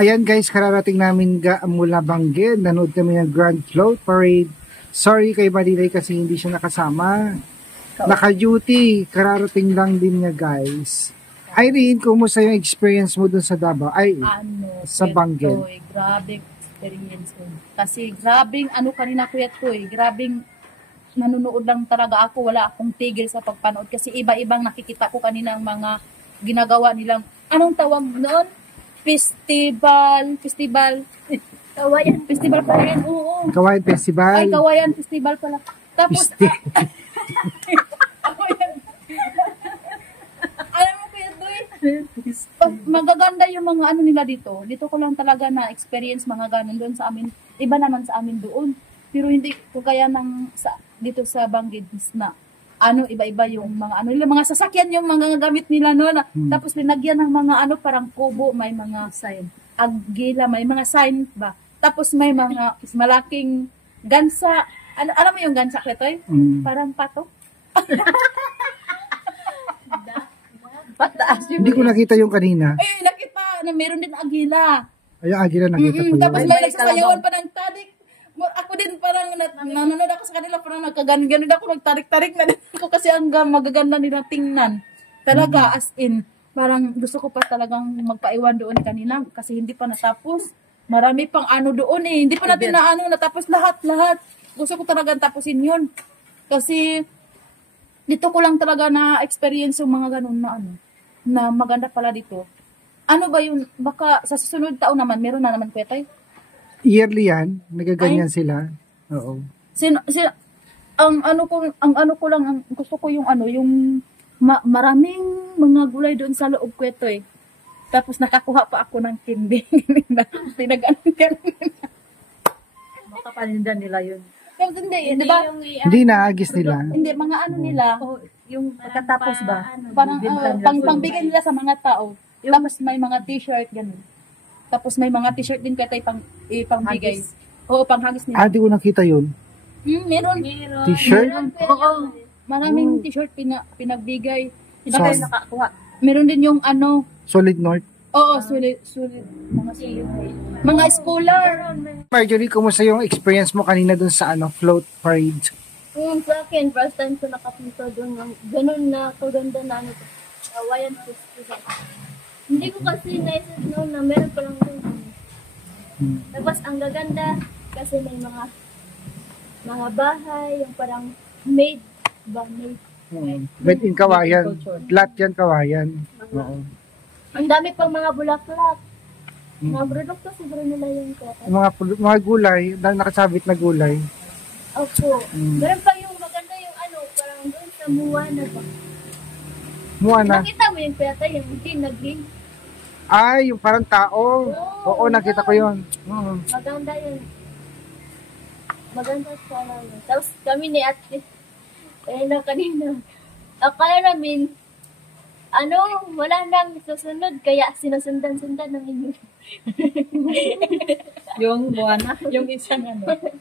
Ayan guys, kararating namin mula Bangged. Nanood kami ng Grand Float Parade. Sorry kay Marilay kasi hindi siya nakasama. Naka-duty, kararating lang din niya guys. Irene, kumusta yung experience mo dun sa Davao? Ay, sa Bangged. Grabe experience ko. Kasi grabing kanina kuya to grabing nanonood lang talaga ako. Wala akong tigil sa pagpanood kasi iba-ibang nakikita ko kanina ang mga ginagawa nilang, anong tawag noon? Festival. Kawayan Festival pala yan, oo. Kawayan Festival. Ay, Kawayan Festival pala. Tapos, alam mo kuya Doy, magaganda yung mga nila dito. Dito ko lang talaga na experience mga ganun doon sa amin. Iba naman sa amin doon. Pero hindi ko kaya dito sa Bangged na iba-iba yung mga mga sasakyan yung mga gamit nila noon. Tapos linagyan ng mga parang kubo, may mga sign. Agila, may mga sign ba. Tapos may mga malaking gansa. Alam mo yung gansa, Kletoy? Parang pato. Pataas yung hindi ko nakita yung kanina. Eh, nakita na meron din agila. Ay, agila nakita ko. Tapos may nagsasayawan pa ng tadik. Ako din parang nanonood ako sa kanila, parang nagkagan-ganon ako, nagtarik-tarik na din ako kasi ang magaganda nila tingnan. Talaga, as in, parang gusto ko pa talagang magpaiwan doon kanina kasi hindi pa natapos. Marami pang doon hindi pa natin natapos lahat. Gusto ko talagang tapusin yun. Kasi, dito ko lang talaga na-experience yung mga ganun na maganda pala dito. Ano ba yun? Baka sa susunod taon naman, meron na naman kwetay? Yearly yan, nagaganyan sila. Oo. Ang gusto ko yung maraming mga gulay doon sa loob ko ito Tapos nakakuha pa ako ng kinding. Baka panindan nila yun. Hindi, di ba? Hindi naagis nila. Hindi, mga nila. Yung pagkatapos ba? Parang pangbigay nila sa mga tao. Tapos may mga t-shirt, ganun. Tapos may mga t-shirt din kaya pangbigay. Oo, panghagis nila. Di ko nakita yun. Meron. T-shirt? Oo. Maraming t-shirt pinagbigay. Saan? Nakakuha. Meron din yung Solid North? Oo, sulit. Mga scholar. Marjorie, kumusta yung experience mo kanina dun sa float parade? Sa akin, first time ko nakapunta doon. Ganun na kaganda na Kawayan Festival. Hindi ko kasi naisip noon na meron palang doon. Tapos ang gaganda kasi may mga bahay, yung parang made. Made in Kawayan. Lahat yan Kawayan. Oo. Ang dami pang mga bulaklak. Mga produkto siguro nila yung Mga gulay, nakasabit na gulay. Opo. Meron pa yung maganda yung parang doon sa Moana ba? Moana? Nakita mo yung piyata, yung green. Ay, yung parang tao. Oo, nakita ko yun. Maganda yun. Maganda sana yun. Tapos kami ni Ate, kanina. Akala namin, wala nang susunod, kaya sinusundan-sundan ng inyo. Yung Moana, yung isang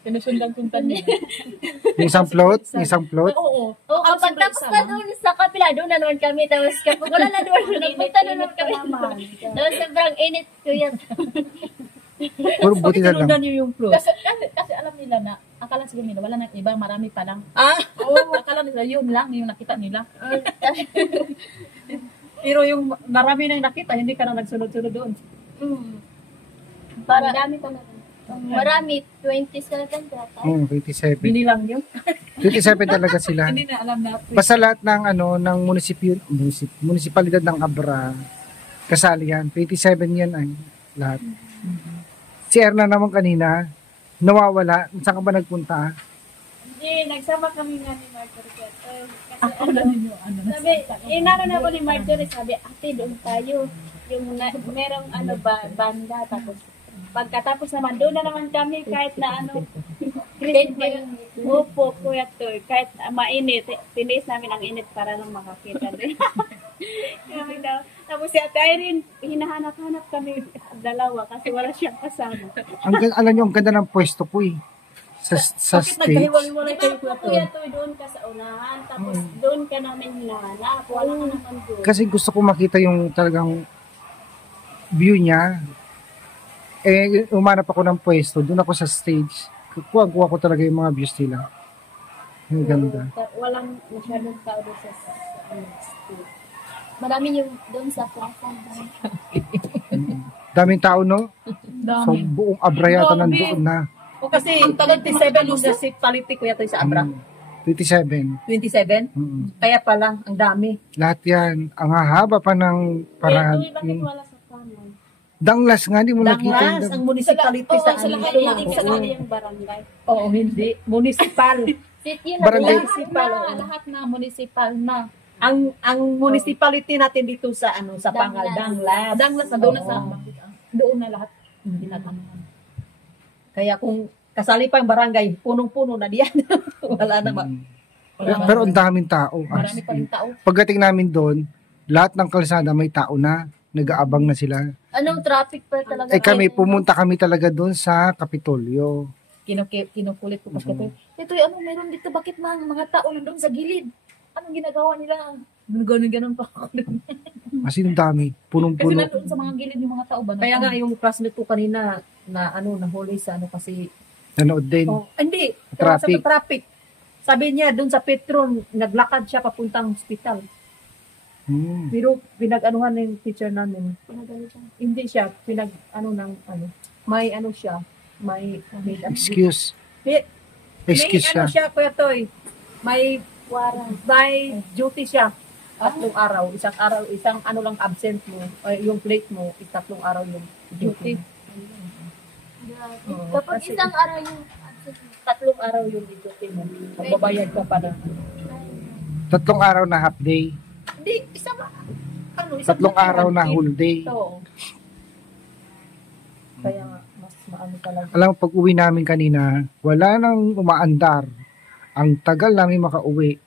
sinusundan-sundan niya. Yung isang float? Oo. Pagtapos na doon sa kapila, doon na naman kami. Tapos kapag wala na doon, nagpunta na naman kami. Tapos sobrang init ko yan. Puro buti na lang. Sinundan niyo yung float. Kasi alam nila na, akala siguro nila, wala nang iba, marami pa lang. Oo. Akala nila, yun lang, yung nakita nila. Pero yung marami nang nakita, hindi ka na nagsunod-sunod doon. Marami pa na. Marami, 27 yata. 27. Binilang yun. 27 talaga sila. Hindi na alam na. Basta lahat ng ng munisipalidad ng Abra, kasali yan. 27 yan ay lahat. Si Erna naman kanina, nawawala. Saan ka ba nagpunta? Hindi, nagsama kami nga ni Marjorie. Ako na ninyo. Sabi, inano na ako ni Marjorie, sabi, ate, doon tayo. Yung merong banda, tapos pagkatapos naman, doon na naman kami kahit na kahit upo, kuya to, kahit mainit, tinis namin ang init para lang makakita din. Tapos si Ate Irene, hinahanap-hanap kami dalawa kasi wala siyang kasama. Alam niyo, ang ganda ng pwesto po sa Bakit stage. nagkahiwalay kayo Kuya to, doon ka sa unahan, tapos doon ka namin hinahanap, wala ka naman doon. Kasi gusto ko makita yung talagang view niya. Umanap ako ng pwesto. Doon ako sa stage. Kuha ko talaga yung mga views nila. Ang ganda. Walang masyadong tao doon sa school. Marami yung doon sa plaza. Daming tao, no? So, Dami. buong Abra yata Dami. nandoon na. O kasi, 27 municipality ko yata sa Abra. 27. 27? Kaya pala, ang dami. Lahat yan. Ang hahaba pa ng para yung Wala sa kanan. Danglas nga, hindi mo nakita yung Danglas, ang municipality sa sa ano. lahat Ito, yung sa oo. kanila yung barangay. Oo, hindi. Municipal. City na Barangay. Municipal. Lahat na municipal na. Ang municipality natin dito sa ano sa Pangal, Danglas. Danglas na doon na sa doon na lahat ginagawa. Kaya kung kasali pa ang barangay, punong-puno na diyan. Wala na ba? Pero ang daming tao. Marami pa rin tao. Pagdating namin doon, lahat ng kalsada may tao na. Nag-aabang na sila. Anong traffic pa talaga? Pumunta kami talaga doon sa Kapitolyo. Kinukulit ko kasi ito ano meron dito bakit mga tao nandun sa gilid? Anong ginagawa nila? Ganun pa ako. Kasi ang dami. Kasi Punong-puno. nandun sa mga gilid yung mga tao ba? Kaya nga yung classmate ko kanina na ano nahuli sa ano kasi Nanood din. hindi Traffic. sa traffic. Sabi niya doon sa Petron naglakad siya papuntang hospital. Pero pinag-anuhan ng teacher namin. Hindi siya pinag-ano ng ano. May ano siya. May Excuse. May Excuse ano siya. siya, Kuya Toy. May warang. May duty siya. 3 araw. Isang ano lang absent mo. Yung plate mo, 3 araw yung duty. Oo, Kapag kasi isang araw yung 3 araw yung duty mo. Magbabayad ka pa na. 3 araw na half day. Hindi, isang 3 araw na whole day. Oo. Kaya nga, mas maano talaga. Alam mo, pag uwi namin kanina, wala nang umaandar. Ang tagal namin makauwi.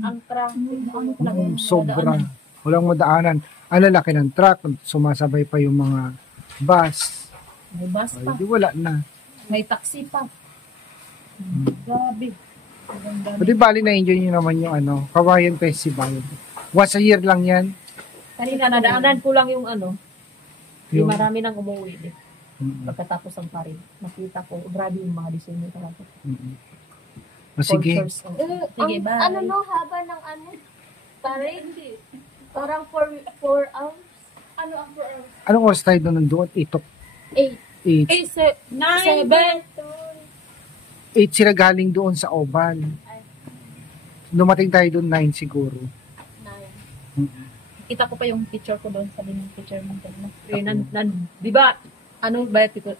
ang traffic. Sobra. Walang madaanan. Ang lalaki ng truck, sumasabay pa yung mga bus. May bus Ay, pa. di wala na. May taxi pa. Grabe. Pwede bali na-enjoy nyo naman yung Kawayan Festival. Once a year lang yan. Kanina, nadaanan ko lang yung ano. Yung, Marami nang umuwi. Mm, Pagkatapos ang parin, nakita ko, grabe yung mga disenyo talaga. Sige. Cultures, oh. Sige, bye. Ano no, haba ng ano? Parade. Parang 4 hours. Ano ang 4 hours? Anong oras tayo doon nandoon? 8. 8. 8. 9, 7. 8 sila galing doon sa Oban. Dumating tayo doon 9 siguro. 9. Kita ko pa yung picture ko doon. Sabi ng picture mo. Di ba, ano ba ito,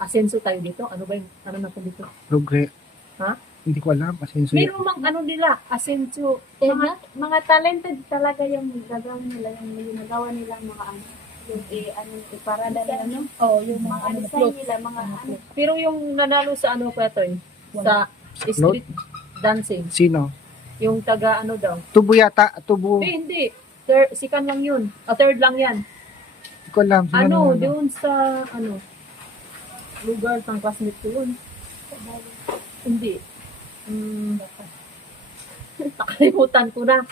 asenso tayo dito? Ano ba yung, ano na po dito? Progre. Ha? Hindi ko alam. Asenso Meron mang ano nila, asenso. Mga talented talaga yung gagawa nila, yung ginagawa nilang mga ano. Yung para nila, no? Oh, yung Mga mga ano, design float. nila, mga ano. Pero yung nanalo sa ano pa ito sa street dancing, Sino? yung taga ano daw. Tubo yata. Tubo. Hindi. Second lang yun. Third lang yan. Hindi ko alam. Sino Ano, naman? doon sa, lugar ng classmate ko yun. Hindi. Nakalimutan ko na.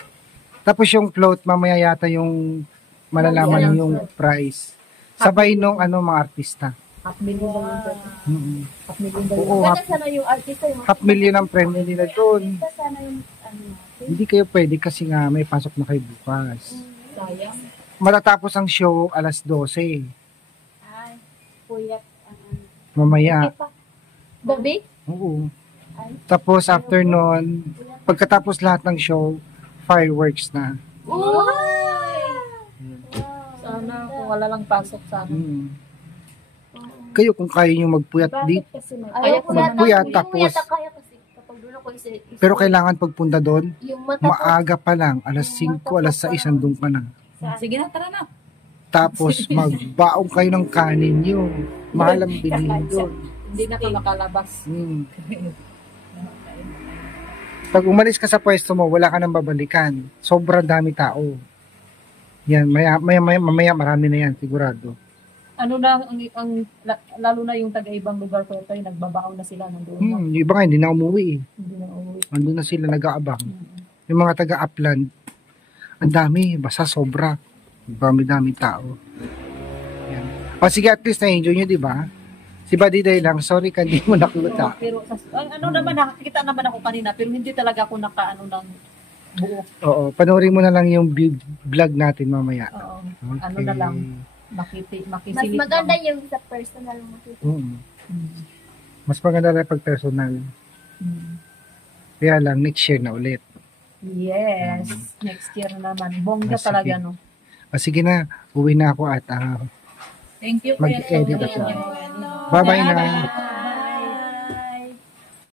Tapos yung float, mamaya yata yung malalaman yung price. Sabay nung mga artista. $500,000 daw yun. $500,000 daw yun. Oo, Ganda sana yung artista yung $500,000 ang premyo nila doon. artista sana yung ano. Hindi kayo pwede kasi nga may pasok na kayo bukas. Sayang. Matatapos ang show alas 12. Ay, puyat. Mamaya. Gabi? Oo. Tapos after nun, pagkatapos lahat ng show, fireworks na. Uy! Sana kung wala lang pasok sana. Kayo kung kaya nyo magpuyat dito. Kasi may Ayaw ko yata. Magpuyat, Hindi ko tapos- yata kaya kasi kapag doon ako Pero kailangan pagpunta doon, yung mata ko. maaga pa lang, alas 5, alas 6, andun ka na. Sige na, tara na. Tapos magbaong kayo ng kanin nyo. Mahal ang bilhin doon. hindi na ka makalabas. Pag umalis ka sa pwesto mo, wala ka nang babalikan. Sobrang dami tao. Yan, mamaya marami na yan, sigurado. Ano na, lalo na yung taga-ibang lugar ko ito, nagbabaon na sila nandoon. Yung iba nga, hindi na umuwi eh. Hindi na uuwi. Andun na sila nag-aabang. Yung mga taga-upland, ang dami, basta sobra. Dami tao. Yan. O sige, at least na-enjoy nyo, di ba? Si Badiday lang, sorry ka, di mo nakita. Pero ano naman, nakikita naman ako kanina, pero hindi talaga ako nakaano ng buo. Oo, panoorin mo na lang yung vlog natin mamaya. Oo. Okay. Ano na lang, Mas makisilip maganda lang. yung sa personal mo. Mm. Mm. Mas maganda na pag personal. Mm. Kaya lang, next year na ulit. Yes, next year na naman. Bongga Ah, talaga, sige. no? O sige na, uwi na ako at Thank you, Kuya mag-edit Tony. ako. Bye-bye na.